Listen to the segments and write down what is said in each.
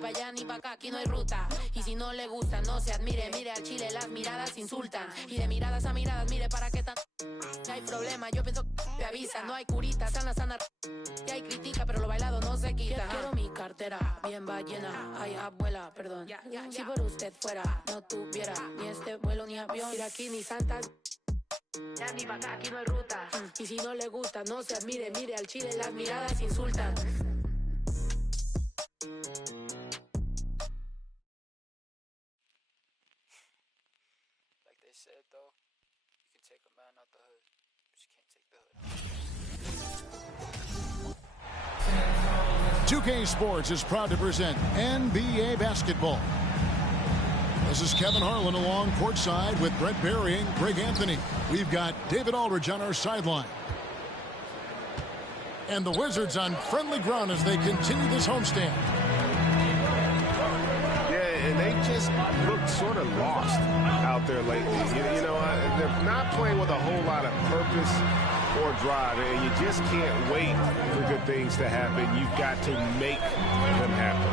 Pa' allá ni pa' acá, aquí no hay ruta. Y si no le gusta, no se admire. Mire al chile, las miradas insultan. Y de miradas a miradas, mire para qué tan... No hay problema, yo pienso que te avisa. No hay curita, sana, sana. Y hay crítica, pero lo bailado no se quita. Quiero mi cartera bien ballena. Ay, abuela, perdón. Si por usted fuera, no tuviera ni este vuelo ni avión. Mira aquí ni santas. Ya ni pa' acá, aquí no hay ruta. Y si no le gusta, no se admire. Mire al chile, las miradas insultan. Like they said though, you can take a man out the hood, but you can't take the hood. 2K Sports is proud to present NBA basketball. This is Kevin Harlan along courtside with Brett Berry and Greg Anthony. We've got David Aldridge on our sideline. And the Wizards on friendly ground as they continue this homestand. Yeah, and they just look sort of lost out there lately. You know, they're not playing with a whole lot of purpose or drive, and you just can't wait for good things to happen. You've got to make them happen.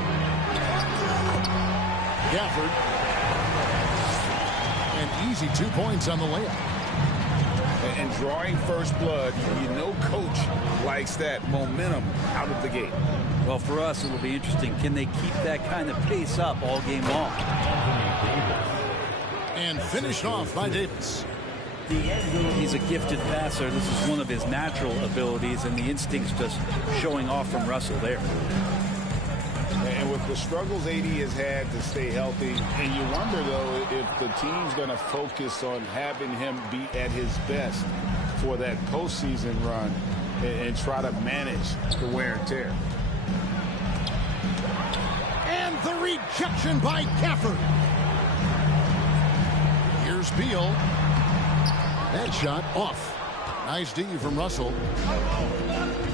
Gafford. An easy 2 points on the layup. And drawing first blood, you know coach likes that momentum out of the gate. Well, for us, it'll be interesting. Can they keep that kind of pace up all game long? And finished off by Davis. He's a gifted passer. This is one of his natural abilities, and the instinct's just showing off from Russell there. And with the struggles AD has had to stay healthy, and you wonder, though, if the team's going to focus on having him be at his best for that postseason run and try to manage the wear and tear. And the rejection by Gafford. Here's Beal. That shot off. Nice D from Russell.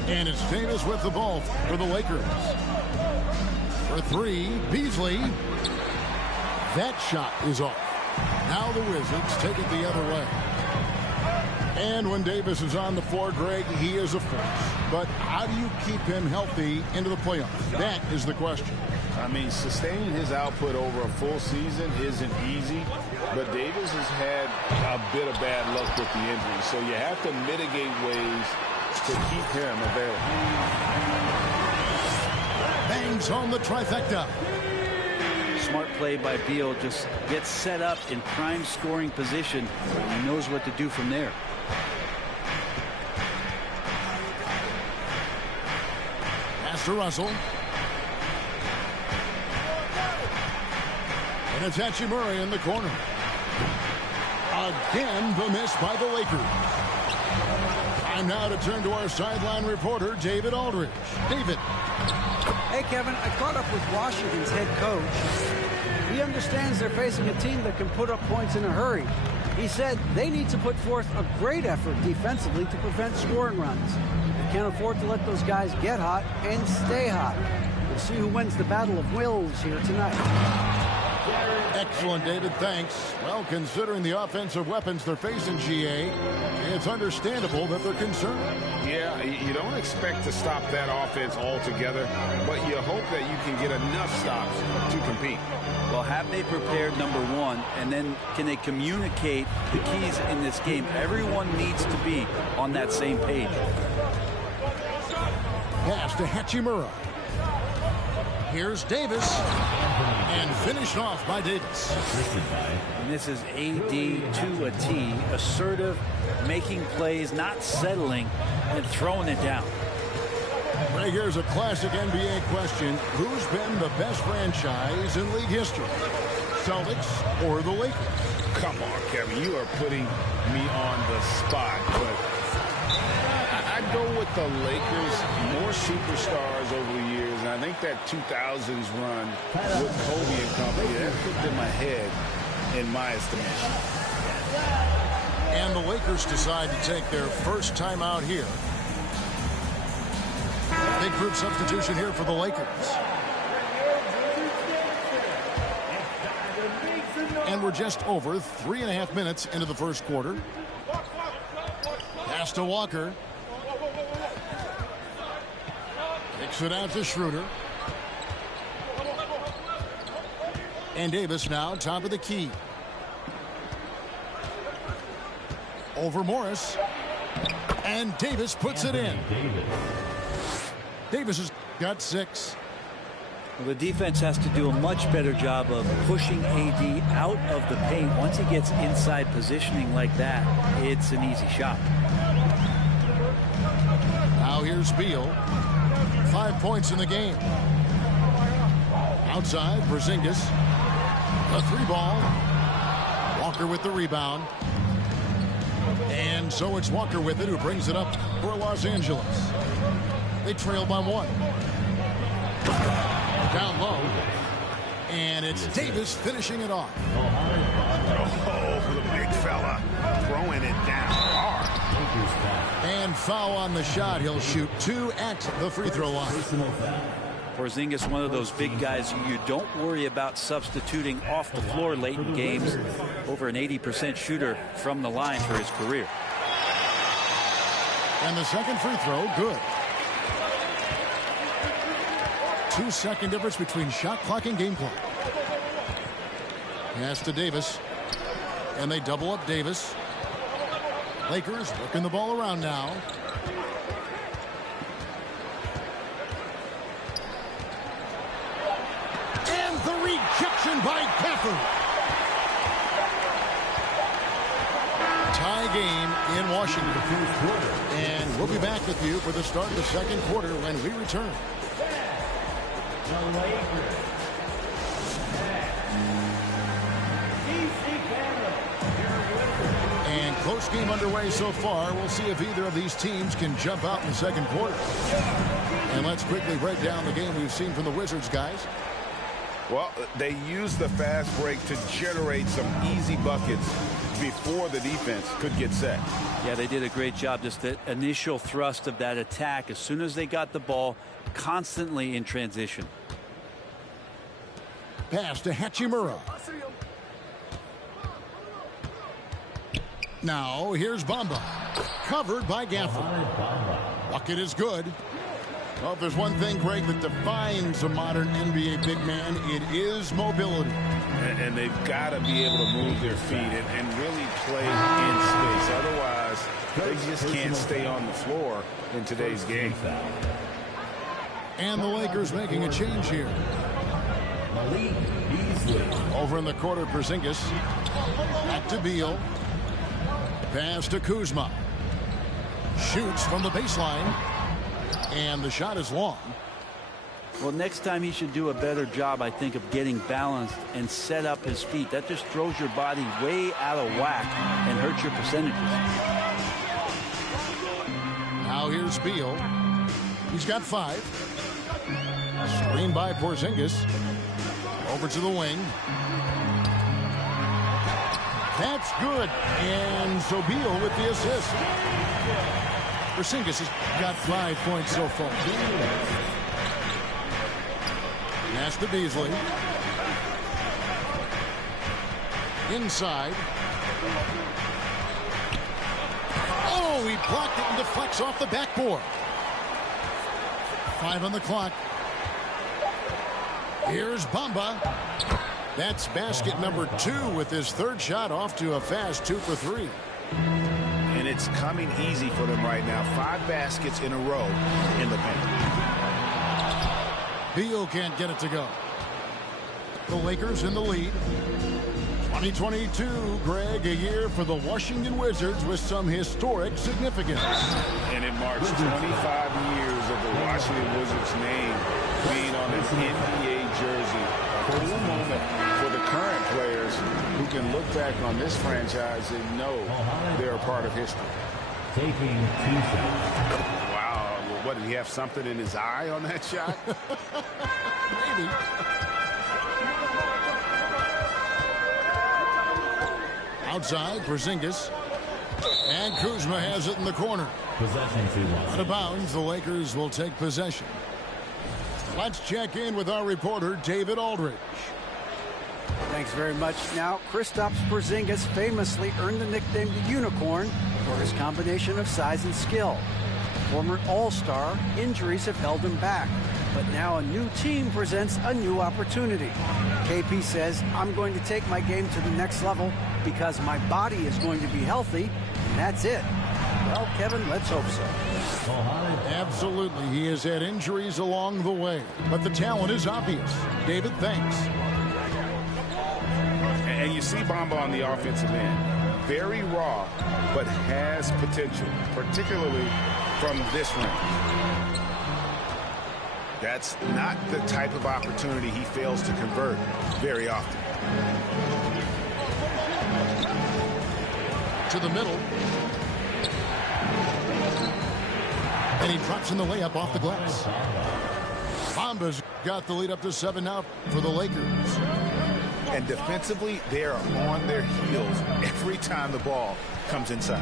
And it's Davis with the ball for the Lakers. For three, Beasley. That shot is off. Now the Wizards take it the other way. And when Davis is on the floor, Greg, he is a force. But how do you keep him healthy into the playoffs? That is the question. I mean, sustaining his output over a full season isn't easy, but Davis has had a bit of bad luck with the injury, so you have to mitigate ways to keep him available. Bangs home the trifecta. Smart play by Beal. Just gets set up in prime scoring position. He knows what to do from there. Pass to Russell. And it's Hachimura in the corner. Again, the miss by the Lakers. Time now to turn to our sideline reporter, David Aldridge. David. Hey, Kevin, I caught up with Washington's head coach. He understands they're facing a team that can put up points in a hurry. He said they need to put forth a great effort defensively to prevent scoring runs. They can't afford to let those guys get hot and stay hot. We'll see who wins the battle of wills here tonight. Excellent, David. Thanks. Well, considering the offensive weapons they're facing, GA, it's understandable that they're concerned. Yeah, you don't expect to stop that offense altogether, but you hope that you can get enough stops to compete. Well, have they prepared number one, and then can they communicate the keys in this game? Everyone needs to be on that same page. Pass to Hachimura. Here's Davis. And finished off by Davis. And this is AD to a T. Assertive, making plays, not settling, and throwing it down. Right, here's a classic NBA question. Who's been the best franchise in league history? Celtics or the Lakers? Come on, Kevin. You are putting me on the spot, but I'd go with the Lakers. More superstars over the years, and I think that 2000s run with Kobe and company, that put them ahead in my estimation. And the Lakers decide to take their first time out here. Big group substitution here for the Lakers. And we're just over 3.5 minutes into the first quarter. Pass to Walker. Kicks it out to Schroeder. And Davis now top of the key. Over Morris. And Davis puts it in. Davis has got 6. Well, the defense has to do a much better job of pushing AD out of the paint. Once he gets inside positioning like that, it's an easy shot. Now here's Beal. 5 points in the game. Outside, Porzingis. A 3-ball. Walker with the rebound. And so it's Walker with it, who brings it up for Los Angeles. They trail by 1. Down low. And it's Davis finishing it off. Oh, the big fella throwing it down hard. And foul on the shot. He'll shoot 2 at the free throw line. Porzingis, one of those big guys who you don't worry about substituting off the floor late in games. Over an 80% shooter from the line for his career. And the second free throw, good. 2-second difference between shot clock and game clock. Pass to Davis. And they double up Davis. Lakers working the ball around now. And the rejection by Gafford. Tie game in Washington. And we'll be back with you for the start of the second quarter when we return. And close game underway so far. We'll see if either of these teams can jump out in the second quarter. And let's quickly break down the game we've seen from the Wizards, guys. Well, they used the fast break to generate some easy buckets before the defense could get set. Yeah, they did a great job. Just the initial thrust of that attack, as soon as they got the ball, constantly in transition. Pass to Hachimura. Now here's Bamba. Covered by Gafford. Bucket is good. Well, if there's one thing, Greg, that defines a modern NBA big man, it is mobility. And they've got to be able to move their feet and really play in space. Otherwise, they just can't stay on the floor in today's game. And the Lakers making a change here. Over in the quarter, Porzingis. Back to Beal. Pass to Kuzma. Shoots from the baseline. And the shot is long. Well, next time he should do a better job, I think, of getting balanced and set up his feet. That just throws your body way out of whack and hurts your percentages. Now here's Beal. He's got 5. Screen by Porzingis. Over to the wing. That's good. And so Beal with the assist. Porzingis has got 5 points so far. Pass to Beasley. Inside. Oh, he blocked it and deflects off the backboard. 5 on the clock. Here's Bamba. That's basket number 2 with his 3rd shot off to a fast 2 for 3. And it's coming easy for them right now. 5 baskets in a row in the paint. Beal can't get it to go. The Lakers in the lead. 2022, Greg, a year for the Washington Wizards with some historic significance. And it marks 25 years of the Washington Wizards name being on an NBA jersey. A cool moment for the current players who can look back on this franchise and know they're a part of history. Taking 2 shots. Wow. Well, what, did he have something in his eye on that shot? Maybe. Outside, Porzingis. And Kuzma has it in the corner. Possession 2 Los Out of bounds, the Lakers will take possession. Let's check in with our reporter, David Aldridge. Thanks very much. Now, Kristaps Porzingis famously earned the nickname the Unicorn for his combination of size and skill. Former All-Star, injuries have held him back. But now a new team presents a new opportunity. KP says, I'm going to take my game to the next level because my body is going to be healthy, and that's it. Well, Kevin, let's hope so. Absolutely. He has had injuries along the way, but the talent is obvious. David, thanks. And you see Bamba on the offensive end. Very raw, but has potential, particularly from this range. That's not the type of opportunity he fails to convert very often. To the middle. And he drops in the layup off the glass. Bamba's got the lead up to 7 now for the Lakers. And defensively, they are on their heels every time the ball comes inside.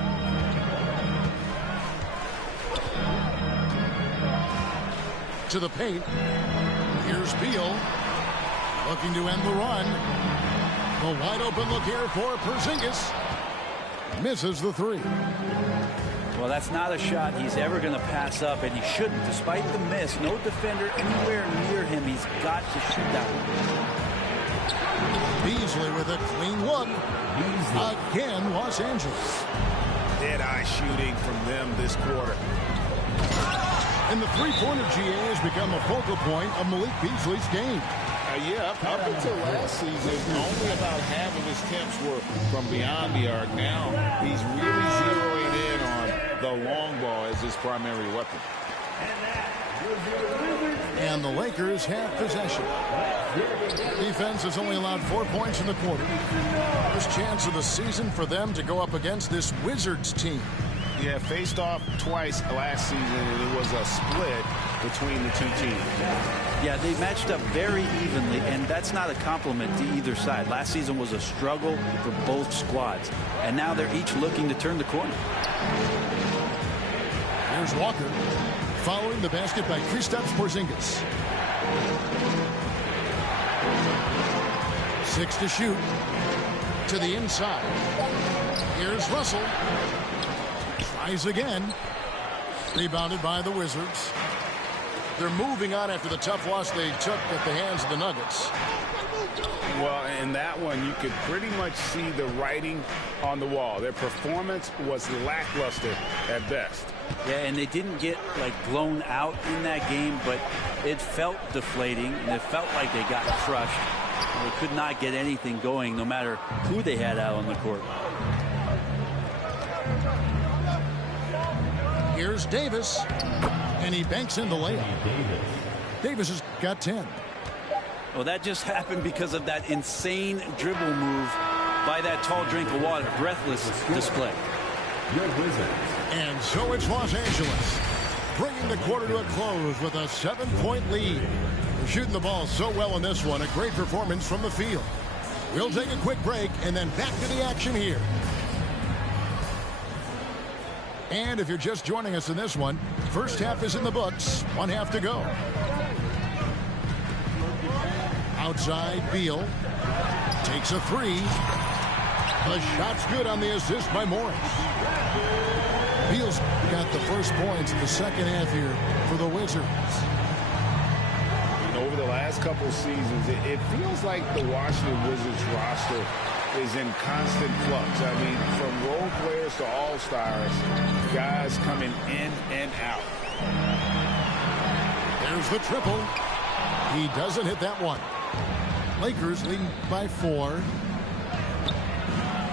To the paint. Here's Beal. Looking to end the run. The wide open look here for Porzingis. Misses the 3. Well, that's not a shot he's ever going to pass up, and he shouldn't. Despite the miss, no defender anywhere near him. He's got to shoot that one. Beasley with a clean look. Again, Los Angeles. Dead-eye shooting from them this quarter. And the three-pointer GA has become a focal point of Malik Beasley's game. Yeah, up until last season, only about half of his attempts were from beyond the arc. Now he's really zeroing in on the long ball as his primary weapon. And the Lakers have possession. Defense has only allowed 4 points in the quarter. First chance of the season for them to go up against this Wizards team. Yeah, faced off twice last season, and it was a split between the two teams. Yeah, they matched up very evenly, and that's not a compliment to either side. Last season was a struggle for both squads, and now they're each looking to turn the corner. Here's Walker, following the basket by Kristaps Porzingis. 6 to shoot. To the inside. Here's Russell. Tries again. Rebounded by the Wizards. They're moving on after the tough loss they took at the hands of the Nuggets. Well, in that one, you could pretty much see the writing on the wall. Their performance was lackluster at best. Yeah, and they didn't get, like, blown out in that game, but it felt deflating, and it felt like they got crushed. They could not get anything going, no matter who they had out on the court. Here's Davis, and he banks in the layup. Davis has got 10. Well, that just happened because of that insane dribble move by that tall drink of water. Breathless display. And so it's Los Angeles, bringing the quarter to a close with a 7-point lead. They're shooting the ball so well in this one. A great performance from the field. We'll take a quick break and then back to the action here. And if you're just joining us in this one, first half is in the books. 1 half to go. Outside, Beal takes a 3. The shot's good on the assist by Morris. Beal's got the first points in the second half here for the Wizards. Over the last couple seasons, it feels like the Washington Wizards roster is in constant flux. I mean, from role players to all-stars, guys coming in and out. There's the triple. He doesn't hit that one. Lakers leading by 4.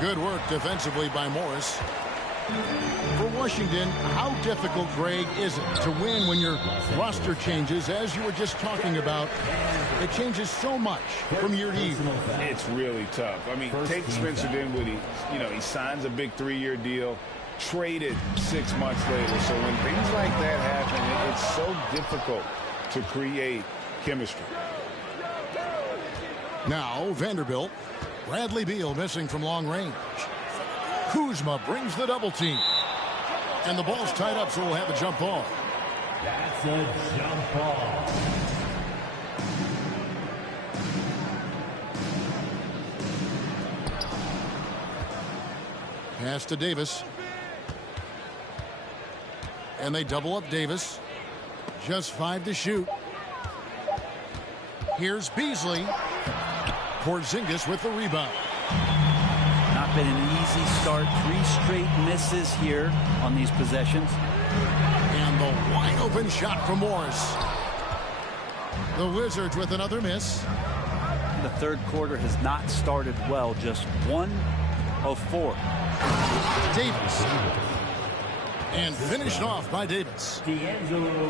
Good work defensively by Morris. For Washington, how difficult, Greg, is it to win when your roster changes, as you were just talking about? It changes so much from year to year. It's really tough. I mean, take Spencer Dinwiddie. You know, he signs a big 3-year deal, traded 6 months later. So when things like that happen, it's so difficult to create chemistry. Now, Vanderbilt. Bradley Beal missing from long range. Kuzma brings the double team. And the ball's tied up, so we'll have a jump ball. That's a jump ball. Pass to Davis. And they double up Davis. Just 5 to shoot. Here's Beasley. Porzingis with the rebound. Not been an easy start. 3 straight misses here on these possessions. And the wide open shot from Morris. The Wizards with another miss. The third quarter has not started well. Just 1 of 4. Davis. And finished off by Davis.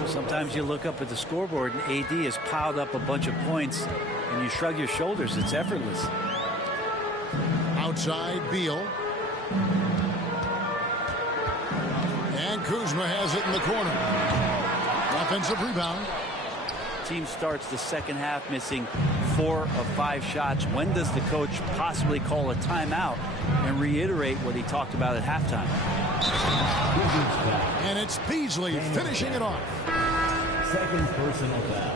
Sometimes you look up at the scoreboard and AD has piled up a bunch of points and you shrug your shoulders. It's effortless. Outside Beal. And Kuzma has it in the corner. Offensive rebound. Team starts the second half missing 4 of 5 shots. When does the coach possibly call a timeout and reiterate what he talked about at halftime? And it's Beasley finishing it off. Second personal foul.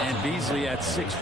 And Beasley at 6.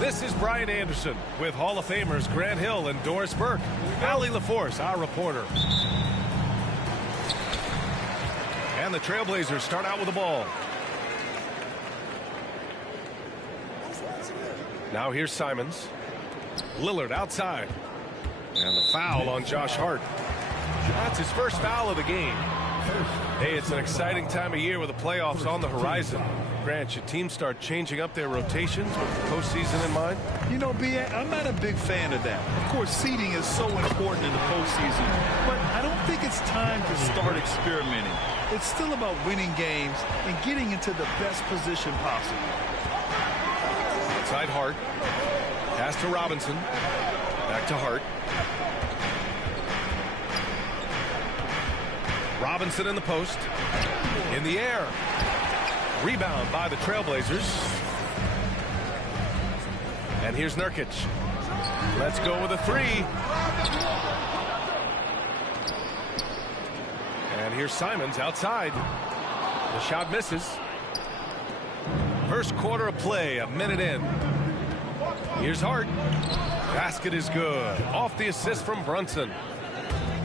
This is Brian Anderson with Hall of Famers Grant Hill and Doris Burke. Allie LaForce, our reporter. And the Trailblazers start out with the ball. Now here's Simons. Lillard outside. And the foul on Josh Hart. That's his first foul of the game. Hey, it's an exciting time of year with the playoffs on the horizon. Grant, should teams start changing up their rotations with the postseason in mind? You know, B.A., I'm not a big fan of that. Of course, seeding is so important in the postseason, but I don't think it's time to start experimenting. It's still about winning games and getting into the best position possible. Outside Hart. Pass to Robinson. Back to Hart. Robinson in the post. In the air. Rebound by the Trailblazers. And here's Nurkic. Let's go with a 3. And here's Simons outside. The shot misses. First quarter of play, a minute in. Here's Hart. Basket is good. Off the assist from Brunson.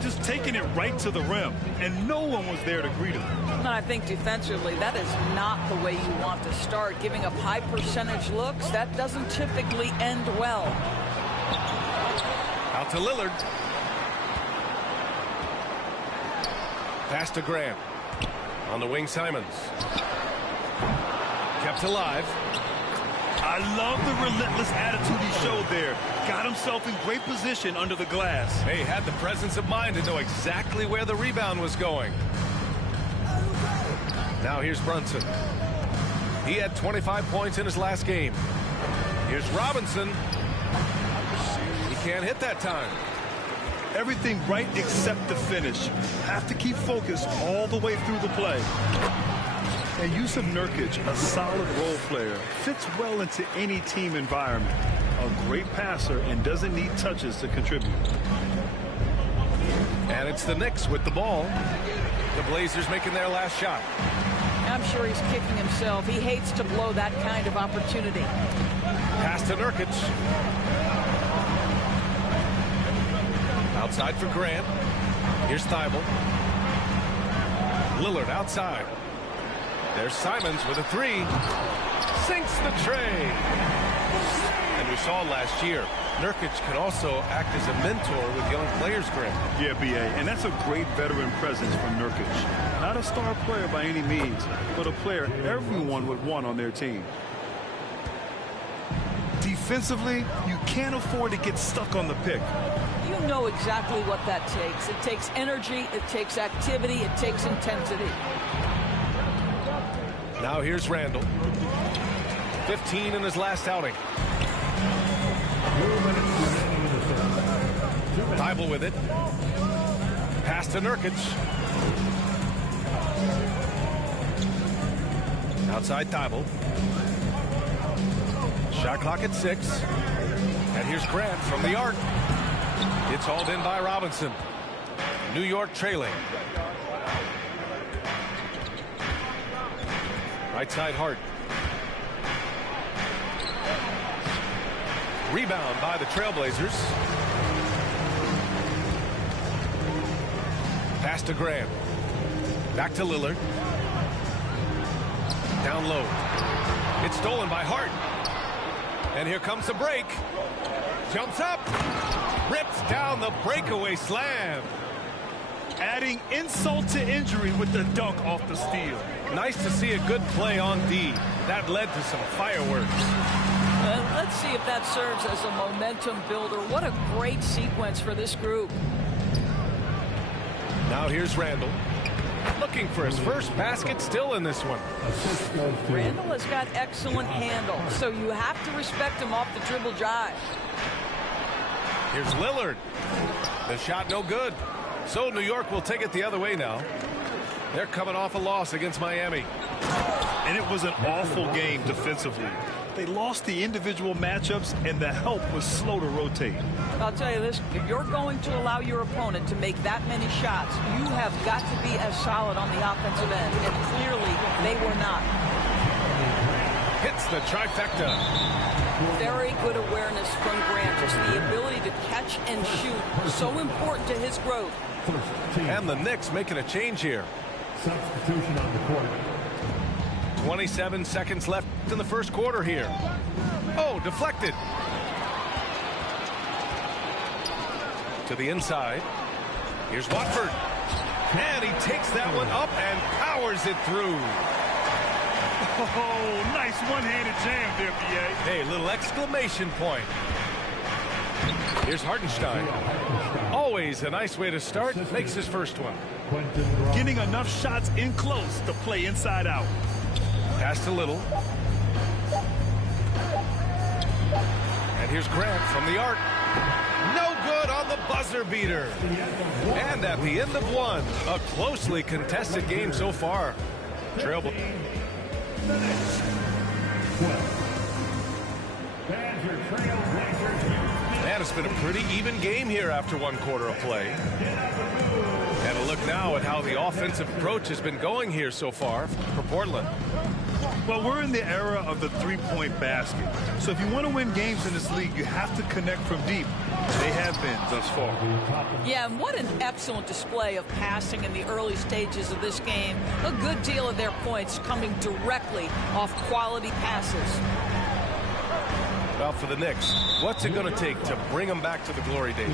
Just taking it right to the rim, and no one was there to greet him. And I think defensively, that is not the way you want to start. Giving up high percentage looks, that doesn't typically end well. Out to Lillard. Pass to Grant. On the wing, Simons. Kept alive. I love the relentless attitude he showed there. Got himself in great position under the glass. Hey, had the presence of mind to know exactly where the rebound was going. Now here's Brunson. He had 25 points in his last game. Here's Robinson. He can't hit that time. Everything right except the finish. Have to keep focused all the way through the play. And Yusuf Nurkic, a solid role player, fits well into any team environment. A great passer and doesn't need touches to contribute. And it's the Knicks with the ball. The Blazers making their last shot. I'm sure he's kicking himself. He hates to blow that kind of opportunity. Pass to Nurkic. Outside for Grant. Here's Thibault. Lillard outside. There's Simons with a three. Sinks the tray. And we saw last year, Nurkic can also act as a mentor with young players, Grant. Yeah, B.A., and that's a great veteran presence from Nurkic. Not a star player by any means, but a player everyone would want on their team. Defensively, you can't afford to get stuck on the pick. You know exactly what that takes. It takes energy, it takes activity, it takes intensity. Now here's Randall. 15 in his last outing. Thibault with it. Pass to Nurkic. Outside Thibault. Shot clock at 6. And here's Grant from the arc. It's hauled in by Robinson. New York trailing. Right side Hart. Rebound by the Trailblazers. Pass to Grant. Back to Lillard. Down low. It's stolen by Hart. And here comes the break. Jumps up. Rips down the breakaway slam. Adding insult to injury with the dunk off the steal. Nice to see a good play on D. That led to some fireworks. Let's see if that serves as a momentum builder. What a great sequence for this group. Now here's Randall. Looking for his first basket still in this one. Randall has got excellent handle, so you have to respect him off the dribble drive. Here's Lillard. The shot no good. So New York will take it the other way now. They're coming off a loss against Miami. And it was an awful game defensively. They lost the individual matchups, and the help was slow to rotate. I'll tell you this, if you're going to allow your opponent to make that many shots, you have got to be as solid on the offensive end, and clearly they were not. Hits the trifecta. Very good awareness from Grant. Just the ability to catch and shoot, so important to his growth. And the Knicks making a change here. Substitution on the court. 27 seconds left in the first quarter here. Oh, deflected. To the inside. Here's Watford. And he takes that one up and powers it through. Oh, nice one-handed jam there, B.A. Hey, little exclamation point. Here's Hartenstein. Always a nice way to start. Makes his first one. Getting enough shots in close to play inside out. Pass to Little. And here's Grant from the arc. No good on the buzzer beater. And at the end of one, a closely contested game so far. Trailblazers. Man, it's been a pretty even game here after one quarter of play. And a look now at how the offensive approach has been going here so far for Portland. Well, we're in the era of the three-point basket. So if you want to win games in this league, you have to connect from deep. They have been thus far. Yeah, and what an excellent display of passing in the early stages of this game. A good deal of their points coming directly off quality passes. Well, for the Knicks, what's it going to take to bring them back to the glory days?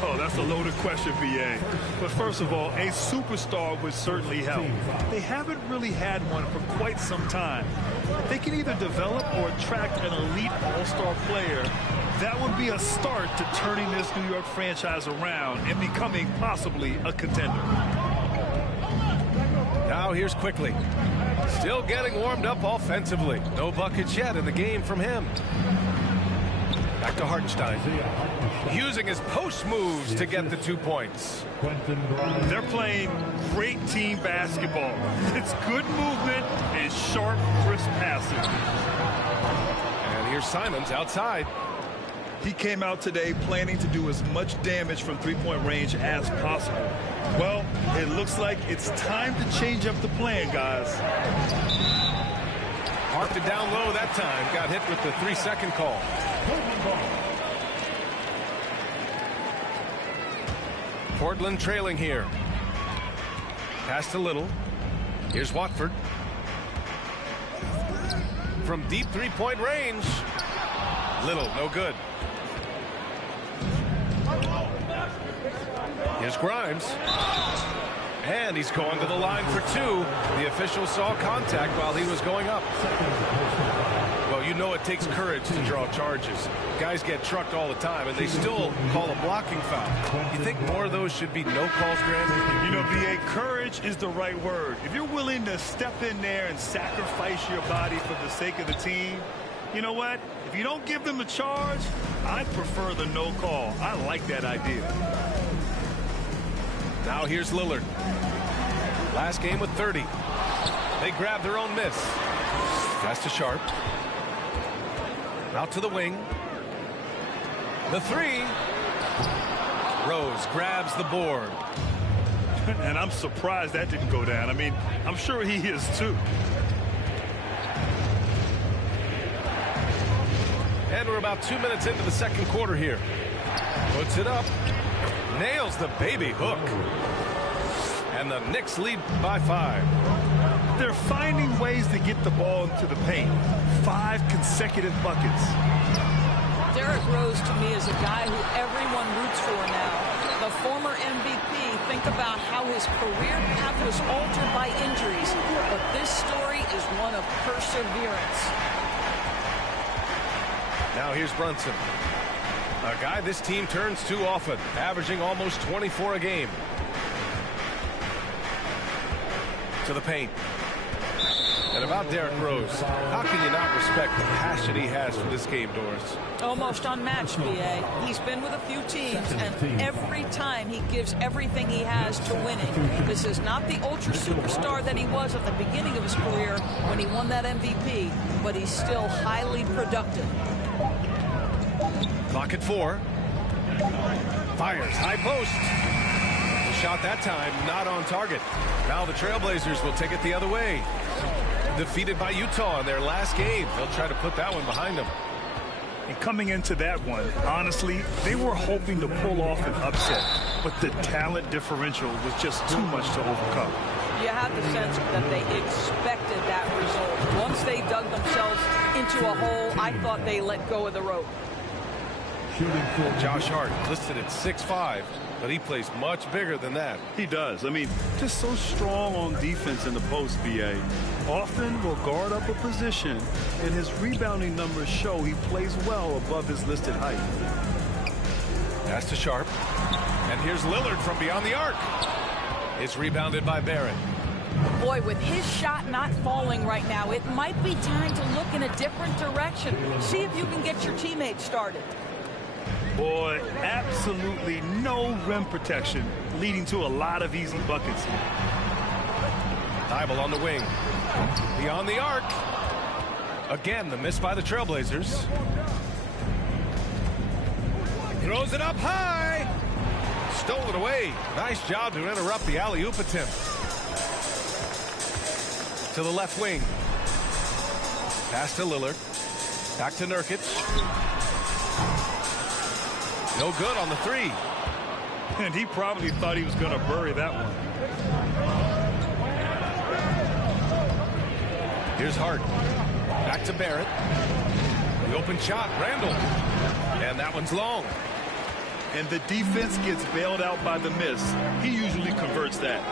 Oh, that's a loaded question, B.A. But first of all, a superstar would certainly help. They haven't really had one for quite some time. If they can either develop or attract an elite all-star player, that would be a start to turning this New York franchise around and becoming possibly a contender. Now here's Quickly. Still getting warmed up offensively. No buckets yet in the game from him. Back to Hartenstein. Using his post moves to get the 2 points. They're playing great team basketball. It's good movement and sharp, crisp passing. And here's Simons outside. He came out today planning to do as much damage from three-point range as possible. Well, it looks like it's time to change up the plan, guys. Marked it down low that time. Got hit with the 3-second call. Portland trailing here. Pass to Little. Here's Watford. From deep three-point range. Little, no good. Here's Grimes. And he's going to the line for two. The official saw contact while he was going up. Well, you know it takes courage to draw charges. Guys get trucked all the time, and they still call a blocking foul. You think more of those should be no calls granted? You know, VA, courage is the right word. If you're willing to step in there and sacrifice your body for the sake of the team, you know what? If you don't give them a charge, I'd prefer the no call. I like that idea. Now here's Lillard. Last game with 30. They grab their own miss. Pass to Sharp. Out to the wing. The three. Rose grabs the board. And I'm surprised that didn't go down. I mean, I'm sure he is too. And we're about 2 minutes into the second quarter here. Puts it up. Nails the baby hook. And the Knicks lead by 5. They're finding ways to get the ball into the paint. 5 consecutive buckets. Derrick Rose, to me, is a guy who everyone roots for now. The former MVP, think about how his career path was altered by injuries. But this story is one of perseverance. Now here's Brunson. A guy this team turns to often, averaging almost 24 a game. To the paint. And about Derrick Rose, how can you not respect the passion he has for this game, Doris? Almost unmatched, BA. He's been with a few teams, and every time he gives everything he has to winning. This is not the ultra superstar that he was at the beginning of his career when he won that MVP, but he's still highly productive. Clock at 4. Fires high post. The shot that time not on target. Now the Trailblazers will take it the other way. Defeated by Utah in their last game. They'll try to put that one behind them. And coming into that one, honestly, they were hoping to pull off an upset, but the talent differential was just too much to overcome. You have the sense that they expected that result. Once they dug themselves into a hole, I thought they let go of the rope. Josh Hart listed at 6'5", but he plays much bigger than that. He does. I mean, just so strong on defense in the post, BA. Often will guard up a position, and his rebounding numbers show he plays well above his listed height. Pass to Sharp. And here's Lillard from beyond the arc. It's rebounded by Barrett. Boy, with his shot not falling right now, it might be time to look in a different direction. See if you can get your teammates started. Boy, absolutely no rim protection, leading to a lot of easy buckets here. Thibault on the wing. Beyond the arc. Again, the miss by the Trailblazers. Throws it up high. Stole it away. Nice job to interrupt the alley-oop attempt. To the left wing. Pass to Lillard. Back to Nurkic. No good on the three. And he probably thought he was going to bury that one. Here's Hart. Back to Barrett. The open shot, Randall. And that one's long. And the defense gets bailed out by the miss. He usually converts that.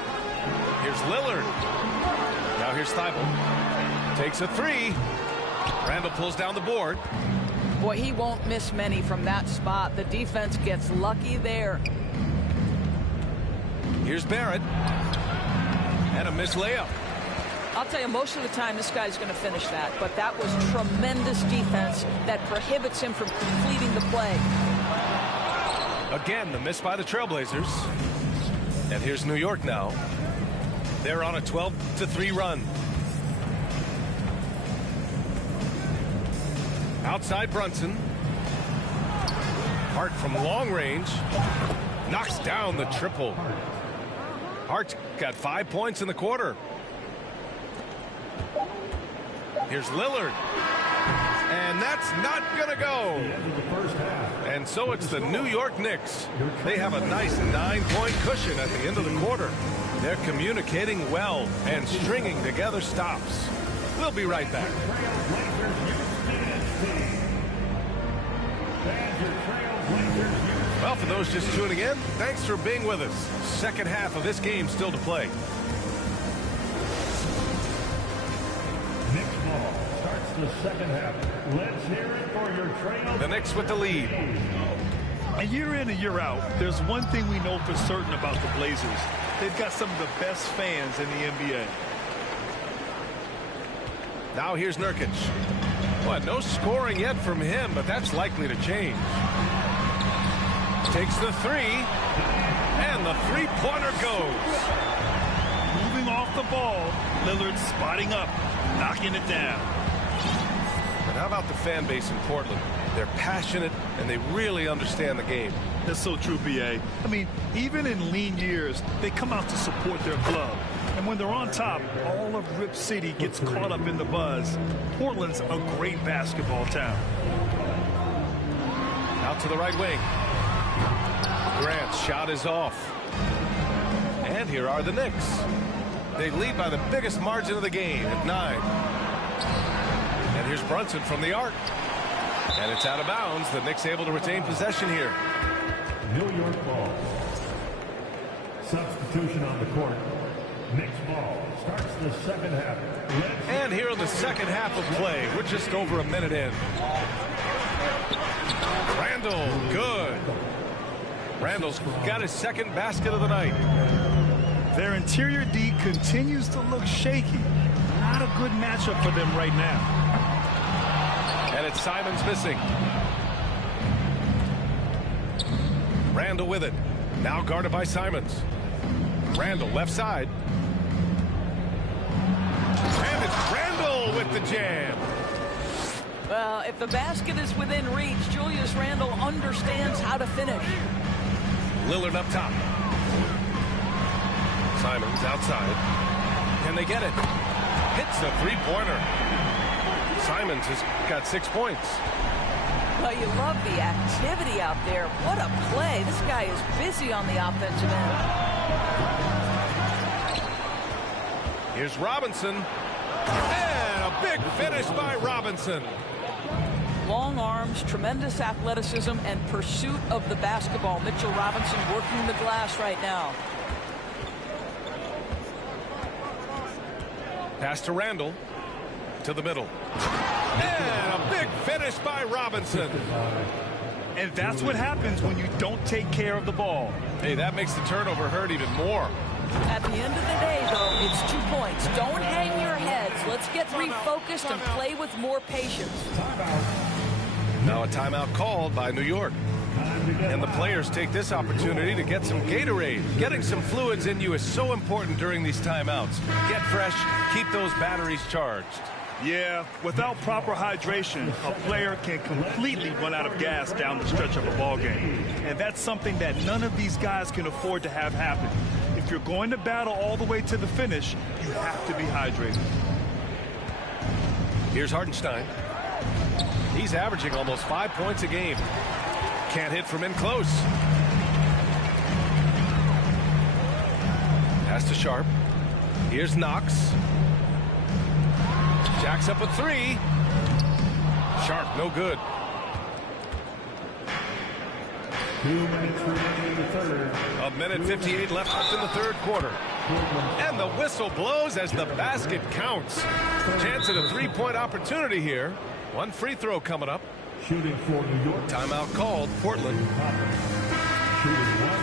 Here's Lillard. Now here's Thibault. Takes a three. Randall pulls down the board. Boy, he won't miss many from that spot. The defense gets lucky there. Here's Barrett. And a missed layup. I'll tell you, most of the time this guy's going to finish that. But that was tremendous defense that prohibits him from completing the play. Again, the miss by the Trailblazers. And here's New York now. They're on a 12-3 run. Outside Brunson. Hart from long range knocks down the triple. Hart got 5 points in the quarter. Here's Lillard. And that's not going to go. And so it's the New York Knicks. They have a nice 9-point cushion at the end of the quarter. They're communicating well and stringing together stops. We'll be right back. Well, for those just tuning in, thanks for being with us. Second half of this game still to play. Knicks ball starts the second half. Let's hear it for your Trail. The Knicks with the lead. A year in and year out, there's one thing we know for certain about the Blazers. They've got some of the best fans in the NBA. Now here's Nurkic. Well, no scoring yet from him, but that's likely to change. Takes the three, and the three-pointer goes. Moving off the ball, Lillard spotting up, knocking it down. And how about the fan base in Portland? They're passionate, and they really understand the game. That's so true, B.A. I mean, even in lean years, they come out to support their club. And when they're on top, all of Rip City gets caught up in the buzz. Portland's a great basketball town. Out to the right wing. Grant's shot is off. And here are the Knicks. They lead by the biggest margin of the game at 9. And here's Brunson from the arc. And it's out of bounds. The Knicks able to retain possession here. New York ball. Substitution on the court. Knicks ball starts the second half. And here in the second half of play, we're just over a minute in. Randall, good. Randall's got his second basket of the night. Their interior D continues to look shaky. Not a good matchup for them right now. And it's Simons missing. Randall with it. Now guarded by Simons. Randall left side. And it's Randall with the jam. Well, if the basket is within reach, Julius Randle understands how to finish. Lillard up top. Simons outside. Can they get it? Hits a three-pointer. Simons has got 6 points. Well, you love the activity out there. What a play. This guy is busy on the offensive end. Here's Robinson. And a big finish by Robinson. Long arms, tremendous athleticism, and pursuit of the basketball. Mitchell Robinson working the glass right now. Pass to Randall. To the middle. And a big finish by Robinson. And that's what happens when you don't take care of the ball. Hey, that makes the turnover hurt even more. At the end of the day, though, it's 2 points. Don't hang your heads. Let's get refocused and play with more patience. Now a timeout called by New York. And the players take this opportunity to get some Gatorade. Getting some fluids in you is so important during these timeouts. Get fresh, keep those batteries charged. Yeah, without proper hydration, a player can completely run out of gas down the stretch of a ball game. And that's something that none of these guys can afford to have happen. If you're going to battle all the way to the finish, you have to be hydrated. Here's Hartenstein. He's averaging almost 5 points a game. Can't hit from in close. Pass to Sharp. Here's Knox. Jacks up a three. Sharp, no good. 2 minutes remaining in the third. A minute 58 left in the third quarter. And the whistle blows as the basket counts. Chance at a three-point opportunity here. One free throw coming up. Shooting for New York. Timeout called. Portland. Shooting one.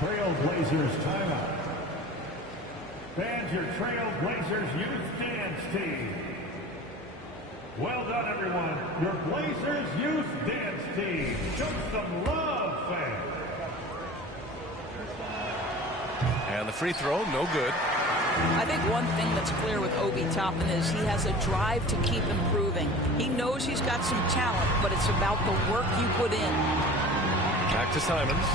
Trail Blazers timeout. Fans, your Trail Blazers youth dance team. Well done, everyone. Your Blazers youth dance team. Show some love, fans. And the free throw, no good. I think one thing that's clear with Obi Toppin is he has a drive to keep improving. He knows he's got some talent, but it's about the work you put in. Back to Simons.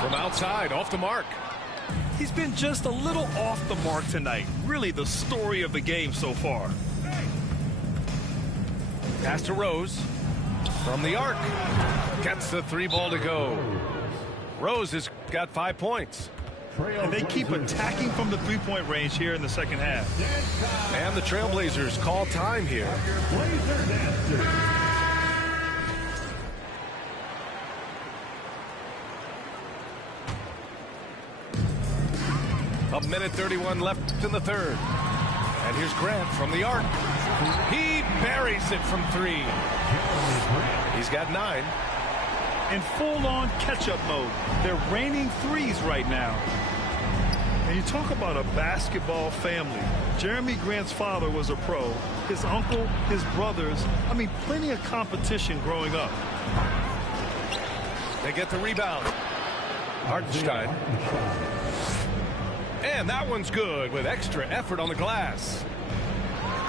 From outside, off the mark. He's been just a little off the mark tonight. Really the story of the game so far. Pass to Rose. From the arc. Gets the 3-ball to go. Rose has got 5 points. And they keep attacking from the three-point range here in the second half. And the Trailblazers call time here. A minute 31 left in the third. And here's Grant from the arc. He buries it from 3. He's got 9. In full-on catch-up mode. They're raining threes right now. And you talk about a basketball family. Jeremy Grant's father was a pro. His uncle, his brothers. I mean, plenty of competition growing up. They get the rebound. Hartenstein. And that one's good with extra effort on the glass.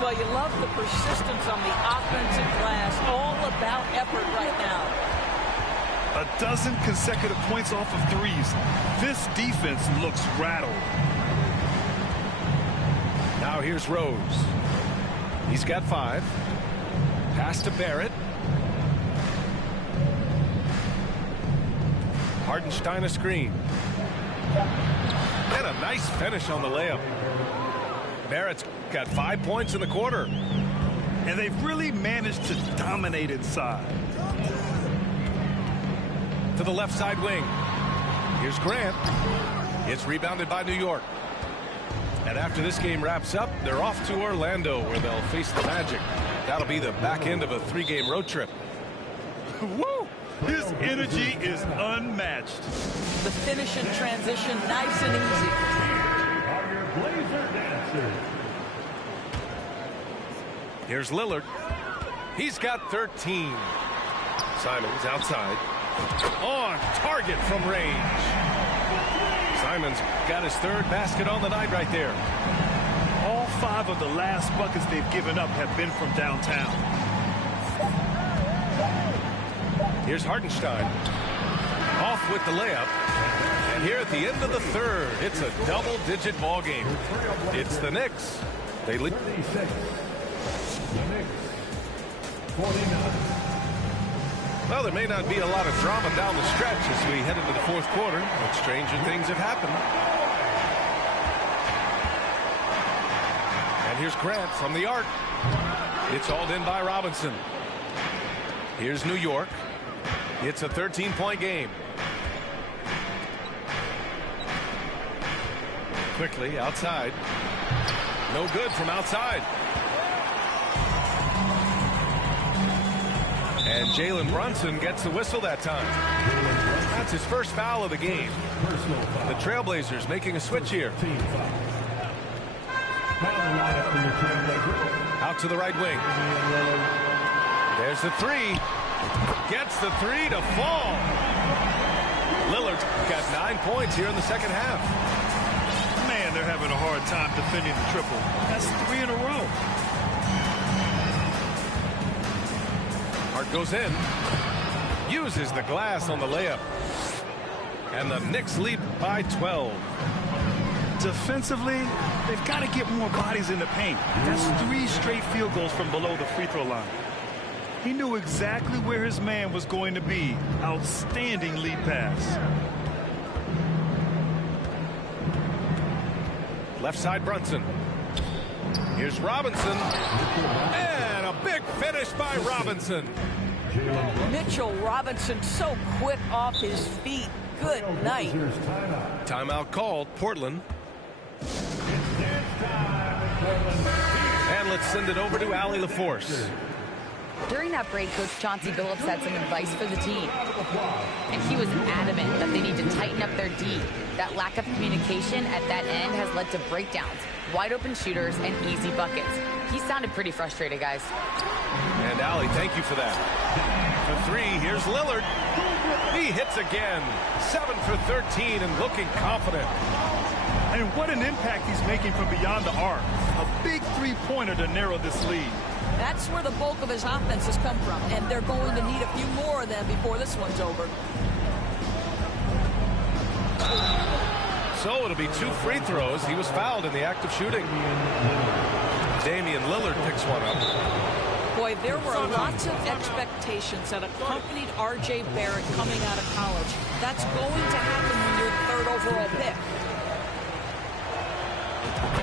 Well, you love the persistence on the offensive glass. All about effort right now. A dozen consecutive points off of threes. This defense looks rattled. Now here's Rose. He's got 5. Pass to Barrett. Hartenstein a screen. And a nice finish on the layup. Barrett's got 5 points in the quarter. And they've really managed to dominate inside. To the left side wing. Here's Grant. It's rebounded by New York. And after this game wraps up, they're off to Orlando where they'll face the Magic. That'll be the back end of a 3-game road trip. Woo! His energy is unmatched. The finish in transition, nice and easy. Are your Blazer dancers. Here's Lillard. He's got 13. Simons outside. On target from range. Simons got his 3rd basket on the night right there. All 5 of the last buckets they've given up have been from downtown. Here's Hartenstein. Off with the layup. And here at the end of the third, it's a double-digit ball game. It's the Knicks. They lead. 36. The Knicks. 49. Well, there may not be a lot of drama down the stretch as we head into the 4th quarter, but stranger things have happened. And here's Grant from the arc. It's hauled in by Robinson. Here's New York. It's a 13-point game. Quickly outside. No good from outside. And Jalen Brunson gets the whistle that time. That's his first foul of the game. The Trailblazers making a switch here. Out to the right wing. There's the 3. Gets the 3 to fall. Lillard's got 9 points here in the second half. Man, they're having a hard time defending the triple. That's 3 in a row. Hart goes in. Uses the glass on the layup. And the Knicks lead by 12. Defensively, they've got to get more bodies in the paint. That's 3 straight field goals from below the free throw line. He knew exactly where his man was going to be. Outstanding lead pass. Left side Brunson. Here's Robinson. And a big finish by Robinson. Mitchell Robinson so quick off his feet. Good night. Timeout called. Portland. And let's send it over to Allie LaForce. During that break, Coach Chauncey Billups had some advice for the team. And he was adamant that they need to tighten up their D. That lack of communication at that end has led to breakdowns, wide open shooters, and easy buckets. He sounded pretty frustrated, guys. And Allie, thank you for that. For 3, here's Lillard. He hits again. 7 for 13 and looking confident. And what an impact he's making from beyond the arc. A big three-pointer to narrow this lead. That's where the bulk of his offense has come from, and they're going to need a few more of them before this one's over. So it'll be 2 free throws. He was fouled in the act of shooting. Damian Lillard picks one up. Boy, there were lots of expectations that accompanied R.J. Barrett coming out of college. That's going to happen when you're the 3rd overall pick.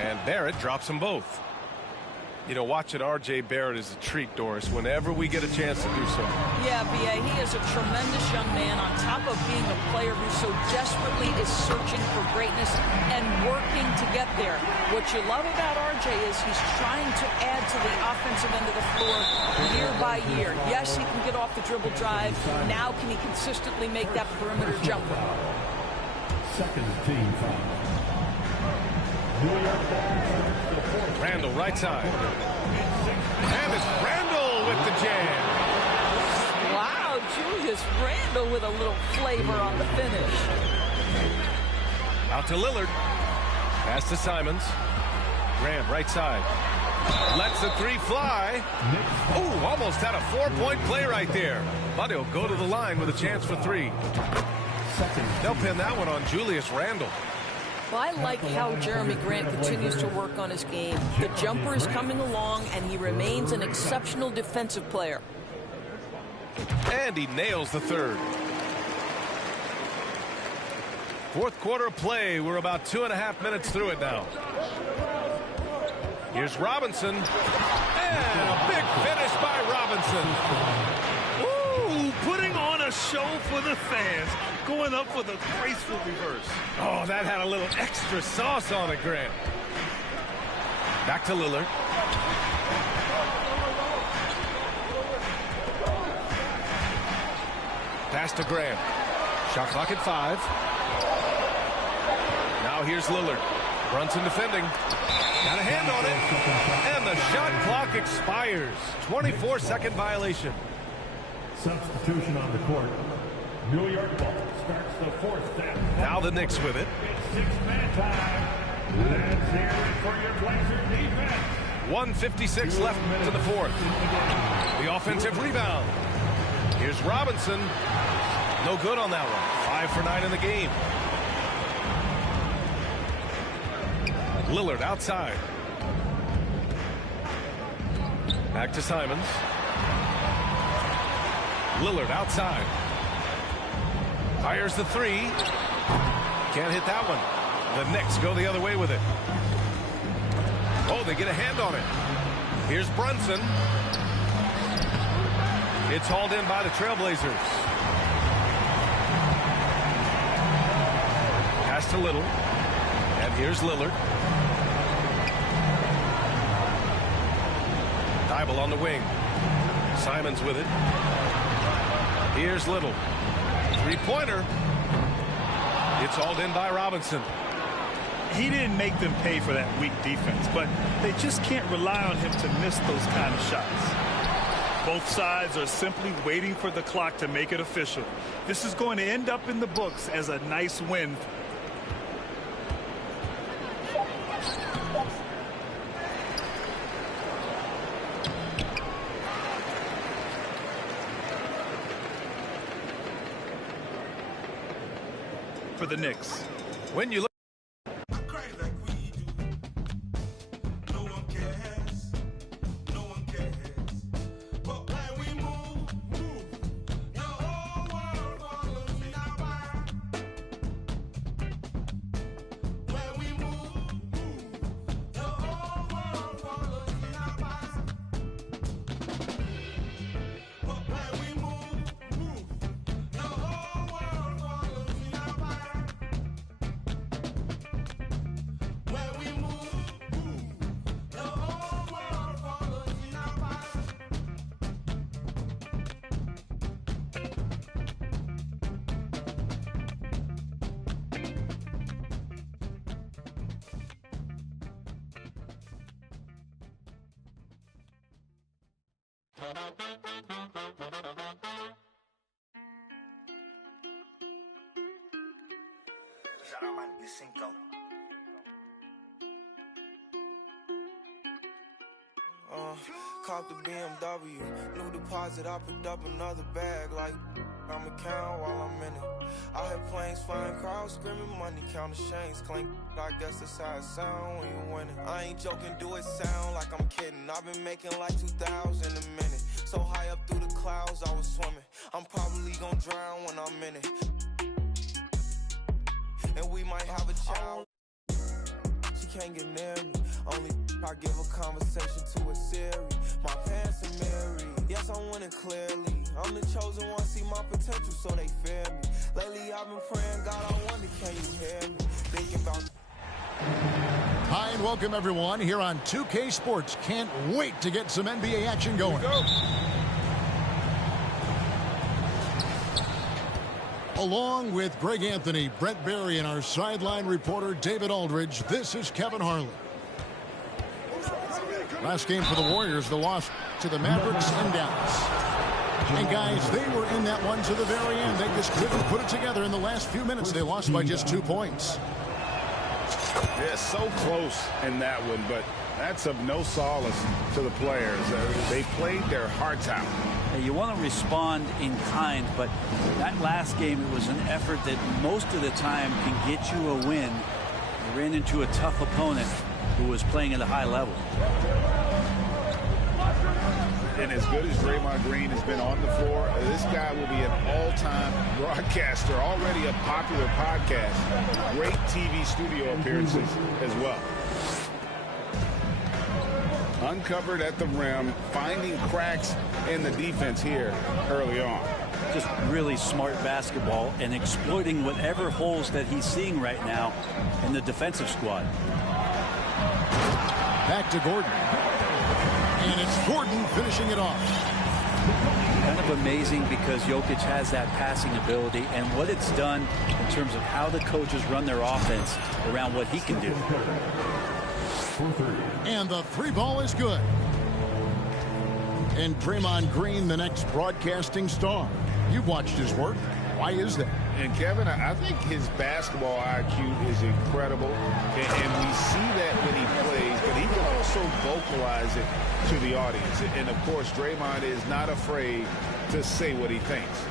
And Barrett drops them both. You know, watching R.J. Barrett is a treat, Doris, whenever we get a chance to do so. Yeah, B.A., he is a tremendous young man on top of being a player who so desperately is searching for greatness and working to get there. What you love about R.J. is he's trying to add to the offensive end of the floor year by year. Yes, he can get off the dribble drive. Now can he consistently make that perimeter jumper? Second team foul. Randall right side. And it's Randall with the jam. Wow, Julius Randall with a little flavor on the finish. Out to Lillard. Pass to Simons. Graham right side. Lets the 3 fly. Oh, almost had a 4-point play right there. But he'll go to the line with a chance for 3. They'll pin that one on Julius Randall. Well, I like how Jeremy Grant continues to work on his game. The jumper is coming along, and he remains an exceptional defensive player. And he nails the 3rd. 4th quarter of play. We're about 2.5 minutes through it now. Here's Robinson. And a big finish by Robinson. Ooh, putting on a show for the fans. Going up for the graceful reverse. Oh, that had a little extra sauce on it, Grant. Back to Lillard. Pass to Graham. Shot clock at 5. Now here's Lillard. Brunson defending. Got a hand on it. And the shot clock expires. 24-second violation. Substitution on the court. New York ball starts the 4th set. Now the Knicks with it. It's 6-man time. Let's hear it for your Blazers defense. 1:56 left to the 4th. The offensive rebound. Here's Robinson. No good on that one. 5 for 9 in the game. Lillard outside. Back to Simons. Lillard outside. Fires the 3. Can't hit that one. The Knicks go the other way with it. Oh, they get a hand on it. Here's Brunson. It's hauled in by the Trailblazers. Pass to Little. And here's Lillard. Dybel on the wing. Simons with it. Here's Little. 3-pointer. It's hauled in by Robinson. He didn't make them pay for that weak defense, but they just can't rely on him to miss those kind of shots. Both sides are simply waiting for the clock to make it official. This is going to end up in the books as a nice win. For the Knicks. When you look Cop the BMW, new deposit, I picked up another bag like I'm a count while I'm in it. I hear planes flying, crowds screaming, money counting chains clink. I guess that's how it sound when you winning. I ain't joking, do it sound like I'm kidding. I've been making like 2,000 a minute. So high up through the clouds, I was swimming. I'm probably gonna drown when I'm in it. And we might have a child. She can't get near me. Only I give a conversation to a Siri. My pants are married. Yes, I'm winning clearly. I'm the chosen one, see my potential, so they fear me. Lately, I've been praying, God, I wonder, can you hear me? Thinking about. Hi, and welcome, everyone, here on 2K Sports. Can't wait to get some NBA action going. Along with Greg Anthony, Brett Barry, and our sideline reporter, David Aldridge, this is Kevin Harlan. Last game for the Warriors, the loss to the Mavericks in Dallas. And guys, they were in that one to the very end. They just couldn't put it together in the last few minutes. They lost by just 2 points. Yeah, so close in that one, but that's of no solace to the players. They played their hearts out. You want to respond in kind, but that last game, it was an effort that most of the time can get you a win. You ran into a tough opponent who was playing at a high level. And as good as Draymond Green has been on the floor, this guy will be an all-time broadcaster, already a popular podcast. Great TV studio appearances as well. Uncovered at the rim, finding cracks in the defense here early on. Just really smart basketball and exploiting whatever holes that he's seeing right now in the defensive squad. Back to Gordon. And it's Gordon finishing it off. Kind of amazing because Jokic has that passing ability and what it's done in terms of how the coaches run their offense around what he can do. And the three ball is good. And Draymond Green, the next broadcasting star. You've watched his work. Why is that? And Kevin, I think his basketball IQ is incredible. And we see that when he plays, but he can also vocalize it to the audience. And of course, Draymond is not afraid to say what he thinks.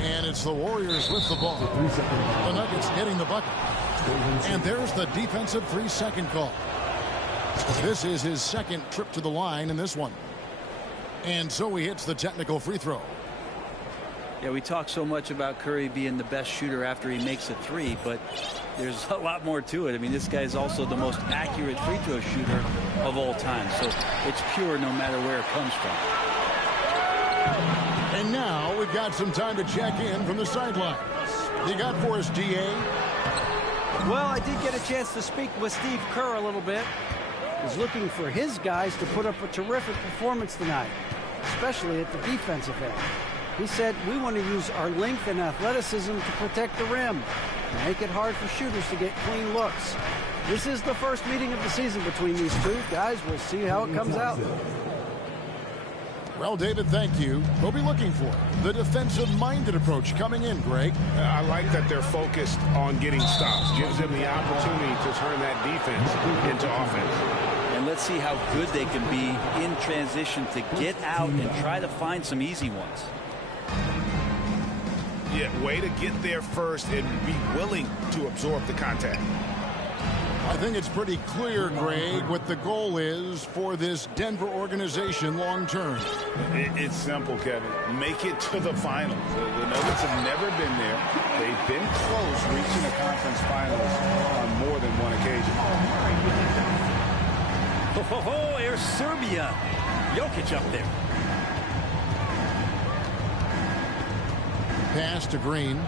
And it's the Warriors with the ball. The Nuggets getting the bucket. And there's the defensive 3-second call. This is his second trip to the line in this one. And so he hits the technical free throw. Yeah, we talk so much about Curry being the best shooter after he makes a three, but there's a lot more to it. I mean, this guy's also the most accurate free throw shooter of all time. So it's pure no matter where it comes from. And now we've got some time to check in from the sidelines. You got for us, DA? Well, I did get a chance to speak with Steve Kerr a little bit. He's looking for his guys to put up a terrific performance tonight, especially at the defensive end. He said, we want to use our length and athleticism to protect the rim, make it hard for shooters to get clean looks. This is the first meeting of the season between these two. Guys, we'll see how it comes out. Well, David, thank you. We'll be looking for the defensive-minded approach coming in, Greg. I like that they're focused on getting stops. Gives them the opportunity to turn that defense into offense. And let's see how good they can be in transition to get out and try to find some easy ones. Yeah, way to get there first and be willing to absorb the contact. I think it's pretty clear, Greg, what the goal is for this Denver organization long term. It's simple, Kevin. Make it to the finals. The Nuggets have never been there. They've been close reaching the conference finals on more than one occasion. Oh, there's Serbia. Jokic up there. Pass to Green.